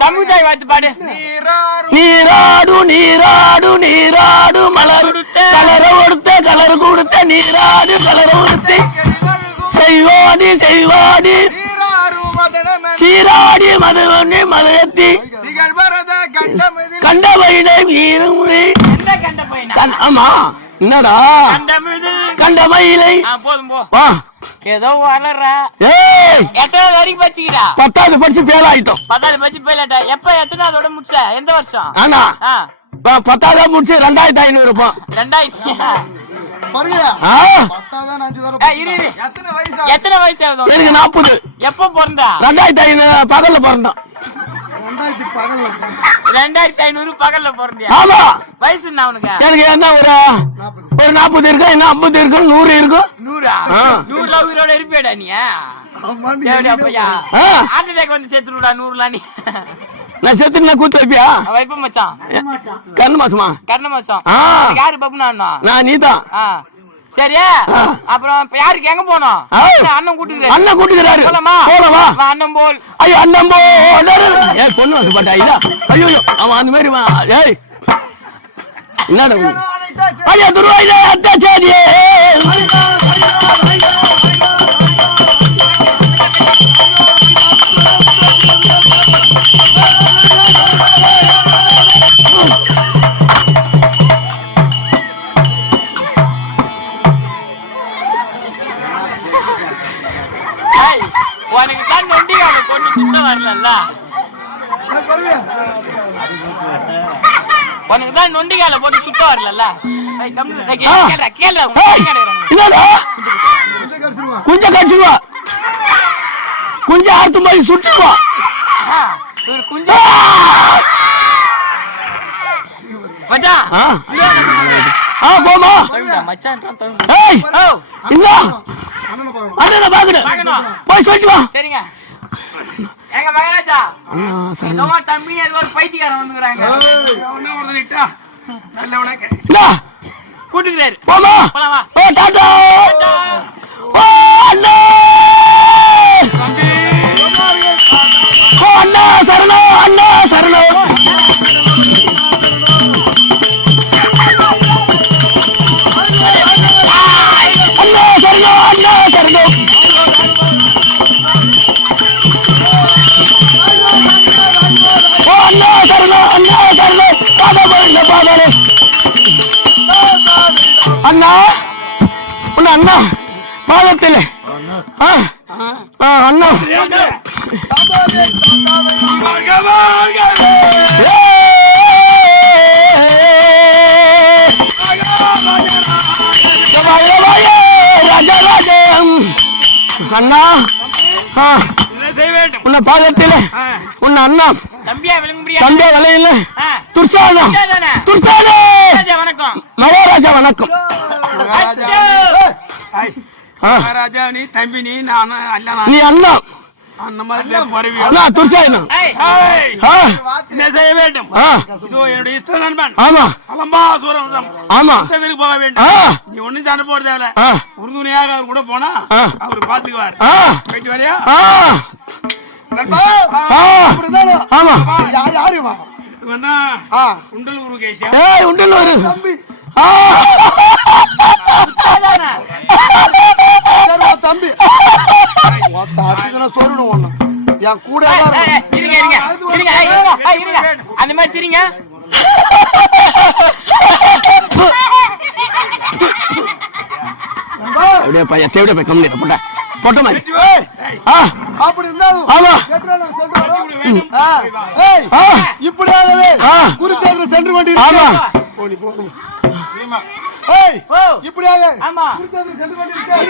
தமிழ் தாய் வாழ்த்து பாடு. நீராடு நீராடு நீராடு மலர் கலர கொடுத்த கலர் கொடுத்த நீராடு கலர் கொடுத்து செய்வாடி செய்வாடி சீராடி மதுவண்ணி மதுரத்தி கண்ட பையனை வீரமுறை. ஆமா என்னடா கண்ட மயிலை போதும் போ. வா ஏதோ வளர்றா. எத்தனாவது வரைக்கும் படிச்சுக்கிறா? 10வது படிச்சு ஃபெயில் ஆயிட்டோம். 10வது படிச்சு ஃபெயில் ஆயிட்டா. எப்ப எத்தனாவதோட முடிச்ச? எந்த வருஷம்? ஆனா 10வது முடிச்சு 2500 ரூபாய். 2000 எத்தனை வயசு ஆகுது? எனக்கு 40. எப்ப பிறந்தா? 2500 பகல்ல பிறந்தான். 2500 பகல்ல பிறந்தியா? ஆமா. வயசு என்ன அவனுக்கு? எனக்கு என்ன ஒரு 40 இருக்கும், என்ன 50 இருக்கும், 100 இருக்கும். 100 உயிரோட இருப்பியடா நீ? ஹார்ட் அட்டாக் வந்து செத்துருடா 100 நீ. நான் செத்து கூத்து வைப்பியா? வைப்ப மச்சான். கண்ண மாசமா? கண்ண மாசம். யாரு பப்புனா? நான் நீதான். சரியா? அப்புறம் யாருக்கு எங்க போனோம்? அண்ணன் கூட்டுக்கிறாரு. அண்ணன் கூட்டுக்கிறாரு. போலாமா? போலவா? அண்ணன் போல். ஐயோ அண்ணன் போல். ஏய் பொண்ணு வந்து பாட்டா இதா. ஐயோ அவன் அந்த மாதிரி ஏய் என்னடா ஐயா துருவாயில அத்தாச்சாதியே. உனக்கு தான் நொண்டிகால பொண்ணு சுத்த வரல. உனக்கு தான் நொண்டிகால போட்டு சுத்த வரல. குஞ்ச கடிச்சிருவா. குஞ்ச அறுத்து போய் சுட்டுருவா. குஞ்ச மச்சான் போமா மச்சான் அண்ணனை பாக்கணும். போய் சொல்லிட்டு வா. சரிங்க. எங்க மகராஜா தம்பி ஒரு பைத்தியக்காரன் வந்துக்கிறாங்க. கூட்டுக்கிறாரு. போமா போலாமா? ஓ டாடா. ஓ அண்ணா. ஓ அண்ணா சரணம். அண்ணா சரணம். அண்ணா சரணம். அண்ணா சரணம். ஓ அண்ணா சரணம். அண்ணா சரணம். பாதாளே அண்ணா உன்ன அண்ணா பாதத்தில் அண்ணா ராஜராஜம் அண்ணா உன்ன பாதத்தில் உன்ன அண்ணா தம்பியா விளையில துர்சாதம் மகாராஜா வணக்கம். மகாராஜா நீ தம்பி நீ நான் நீ அண்ணா அந்த மாதிரி துர்சாதம் என்ன செய்ய வேண்டும்? இதோ என்னுடைய இஷ்ட நண்பன் ஆமா அலம்பா சூரம் ஆமா போக வேண்டும். நீ ஒண்ணும் சண்டை போட தேவை. உறுதுணையாக அவர் கூட போனா அவரு பாத்துக்குவார். போயிட்டு வரையா? ஆமா யாரு உண்டலூர் கேசியா? உண்டலூர் தம்பி தம்பி சொல்லணும் ஒண்ணு என் கூட அந்த மாதிரி சரிங்க. அப்படியே பையன் தேவிட போய் கம்மி போட்ட போட்ட மாதிரி அப்படி இருந்தாலும் இப்படியாகவே குருச்சேத்திரம் சென்று கொண்டிருக்கிறேன். இப்படியாக குருச்சேத்திரம் சென்று கொண்டிருக்கிறேன்.